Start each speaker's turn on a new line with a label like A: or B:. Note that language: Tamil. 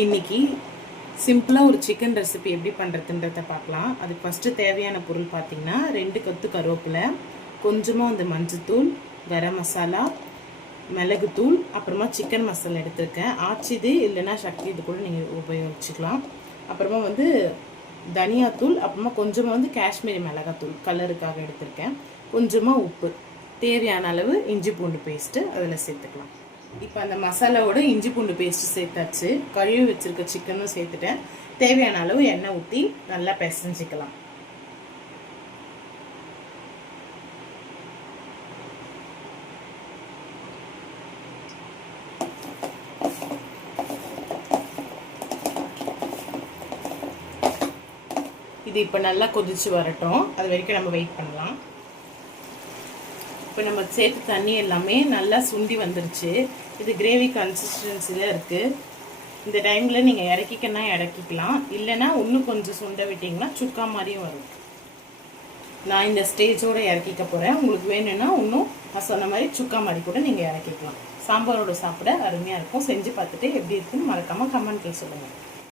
A: இன்னைக்கு சிம்பிளாக ஒரு சிக்கன் ரெசிபி எப்படி பண்ணுறதுன்றத பார்க்கலாம். அதுக்கு ஃபஸ்ட்டு தேவையான பொருள் பார்த்தீங்கன்னா ரெண்டு கத்து கருவேப்பிலை கொஞ்சமாக அந்த மஞ்சத்தூள் கரம் மசாலா மிளகுத்தூள் அப்புறமா சிக்கன் மசாலா எடுத்திருக்கேன். ஆச்சிது இல்லைன்னா சக்தி இது கூட நீங்கள் உபயோகிச்சுக்கலாம். அப்புறமா வந்து தனியாத்தூள் அப்புறமா கொஞ்சமாக வந்து காஷ்மீரி மிளகாத்தூள் கலருக்காக எடுத்திருக்கேன். கொஞ்சமாக உப்பு தேவையான அளவு இஞ்சி பூண்டு பேஸ்ட்டு அதில் சேர்த்துக்கலாம். இப்போ அந்த மசாலாவோட இஞ்சி பூண்டு பேஸ்ட்டு சேர்த்தாச்சு. கழுவி வச்சிருக்க சிக்கனும் சேர்த்துட்டேன். தேவையான அளவு எண்ணெய் ஊற்றி நல்லா பிசைஞ்சிக்கலாம். இது இப்போ நல்லா கொதிச்சு வரட்டும். அது வரைக்கும் நம்ம வெயிட் பண்ணலாம். இப்போ நம்ம சேர்த்து தண்ணி எல்லாமே நல்லா சுண்டி வந்துருச்சு. இது கிரேவி கன்சிஸ்டன்சியில் இருக்குது இந்த டைமில் நீங்கள் இறக்கிக்கன்னா இறக்கிக்கலாம். இல்லைன்னா இன்னும் கொஞ்சம் சுண்ட விட்டிங்கன்னா சுக்கா மாதிரியும் வரும். நான் இந்த ஸ்டேஜோடு இறக்கிக்க போகிறேன் உங்களுக்கு வேணும்னா இன்னும் நான் சொன்ன மாதிரி சுக்கா மாதிரி கூட நீங்கள் இறக்கிக்கலாம். சாம்பாரோட சாப்பிட அருமையாக இருக்கும். செஞ்சு பார்த்துட்டு எப்படி இருக்குன்னு மறக்காமல் கமெண்ட்டில் சொல்லுங்கள்